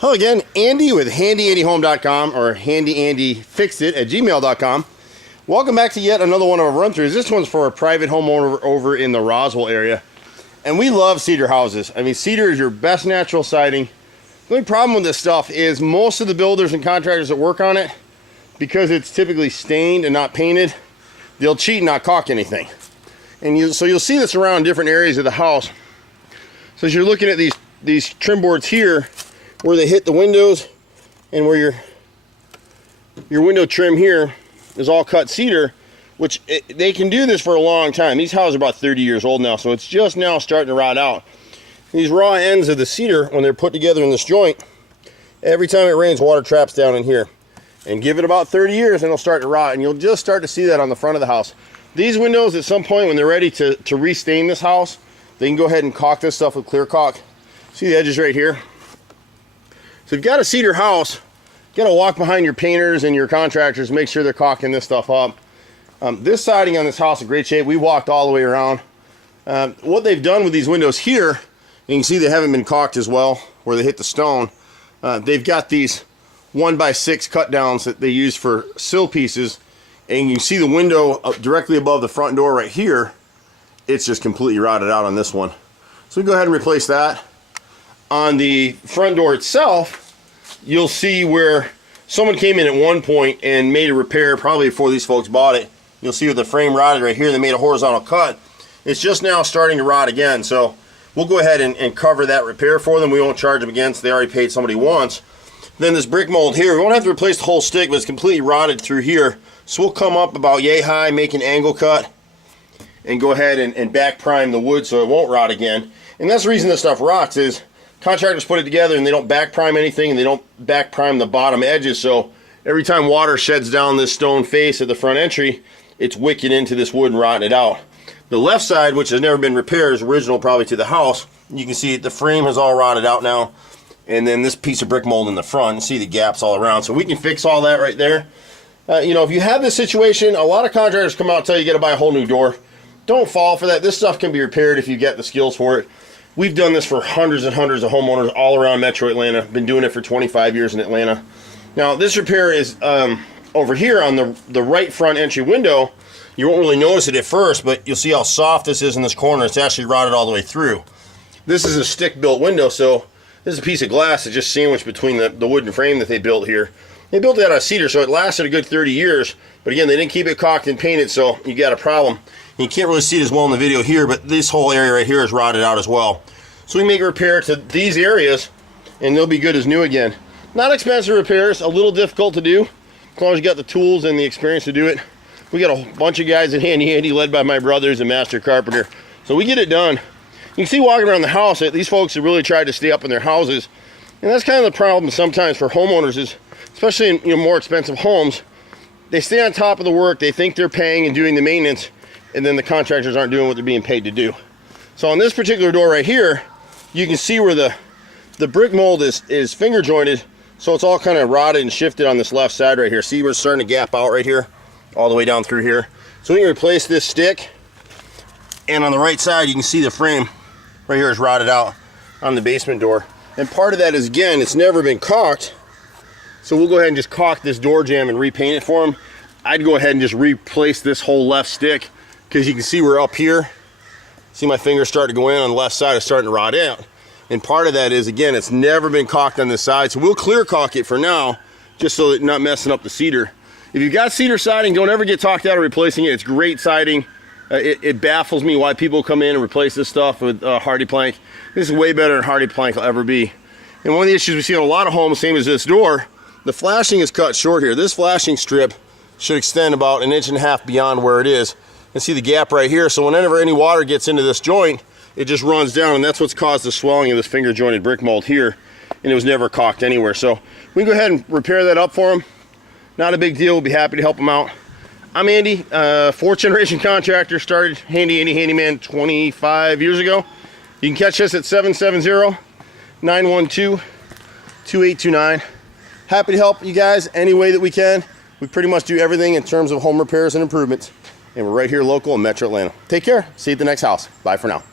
Hello again, Andy with HandyANDYHome.com or HandyANDFixIt@gmail.com. Welcome back to yet another one of our run-throughs. This one's for a private homeowner over in the Roswell area. And we love cedar houses. I mean, cedar is your best natural siding. The only problem with this stuff is most of the builders and contractors that work on it, because it's typically stained and not painted, they'll cheat and not caulk anything. And so you'll see this around different areas of the house. So as you're looking at these trim boards here, where they hit the windows and where your window trim here is all cut cedar, which they can do this for a long time. These houses are about 30 years old now, so it's just now starting to rot out. These raw ends of the cedar, when they're put together in this joint, every time it rains, water traps down in here. And give it about 30 years and it'll start to rot, and you'll just start to see that on the front of the house. These windows, at some point when they're ready to restain this house, they can go ahead and caulk this stuff with clear caulk. See the edges right here? So if you've got a cedar house, you gotta walk behind your painters and your contractors, make sure they're caulking this stuff up. This siding on this house is in great shape. We walked all the way around. What they've done with these windows here, you can see they haven't been caulked as well where they hit the stone. They've got these 1x6 cut downs that they use for sill pieces, and you can see the window directly above the front door right here. It's just completely rotted out on this one. So we go ahead and replace that. On the front door itself, you'll see where someone came in at one point and made a repair probably before these folks bought it. You'll see where the frame rotted right here. They made a horizontal cut. It's just now starting to rot again, so we'll go ahead and cover that repair for them. We won't charge them again, so they already paid somebody once. Then this brick mold here, we won't have to replace the whole stick, but it's completely rotted through here. So we'll come up about yay high, make an angle cut, and go ahead and back prime the wood so it won't rot again. And that's the reason this stuff rots, is contractors put it together and they don't back prime anything, and they don't back prime the bottom edges, so every time water sheds down this stone face at the front entry, it's wicking into this wood and rotting it out. The left side, which has never been repaired, is original probably to the house. You can see the frame has all rotted out now, and then this piece of brick mold in the front, you see the gaps all around, so we can fix all that right there. You know, if you have this situation, a lot of contractors come out and tell you got to buy a whole new door. Don't fall for that. This stuff can be repaired if you get the skills for it. We've done this for hundreds and hundreds of homeowners all around Metro Atlanta. Been doing it for 25 years in Atlanta. Now this repair is over here on the right front entry window. You won't really notice it at first, but you'll see how soft this is in this corner. It's actually rotted all the way through. This is a stick-built window, so this is a piece of glass that's just sandwiched between the wooden frame that they built here. They built it out of cedar, so it lasted a good 30 years. But again, they didn't keep it caulked and painted, so you got a problem. You can't really see it as well in the video here, but this whole area right here is rotted out as well. So we make a repair to these areas, and they'll be good as new again. Not expensive repairs, a little difficult to do, as long as you got the tools and the experience to do it. We got a bunch of guys at Handy Andy, led by my brothers and Master Carpenter. So we get it done. You can see walking around the house that these folks have really tried to stay up in their houses. And that's kind of the problem sometimes for homeowners, is especially in more expensive homes, they stay on top of the work, they think they're paying and doing the maintenance, and then the contractors aren't doing what they're being paid to do. So on this particular door right here, you can see where the brick mold is finger jointed, so it's all kind of rotted and shifted on this left side right here. See where it's starting to gap out right here, all the way down through here. So we can replace this stick, and on the right side you can see the frame right here is rotted out on the basement door. And part of that is, again, it's never been caulked, so we'll go ahead and just caulk this door jamb and repaint it for them. I'd go ahead and just replace this whole left stick, because you can see we're up here. See my fingers start to go in on the left side, it's starting to rot out. And part of that is, again, it's never been caulked on this side, so we'll clear caulk it for now, just so that not messing up the cedar. If you've got cedar siding, don't ever get talked out of replacing it. It's great siding. It baffles me why people come in and replace this stuff with hardy plank. This is way better than hardy plank will ever be. And one of the issues we see in a lot of homes, same as this door, the flashing is cut short here. This flashing strip should extend about 1.5 inches beyond where it is. And see the gap right here, so whenever any water gets into this joint, it just runs down, and that's what's caused the swelling of this finger jointed brick mold here, and it was never caulked anywhere. So we can go ahead and repair that up for them. Not a big deal, we'll be happy to help them out. I'm Andy, fourth generation contractor, started Handy Andy Handyman 25 years ago. You can catch us at 770-912-2829. Happy to help you guys any way that we can. We pretty much do everything in terms of home repairs and improvements. And we're right here local in Metro Atlanta. Take care. See you at the next house. Bye for now.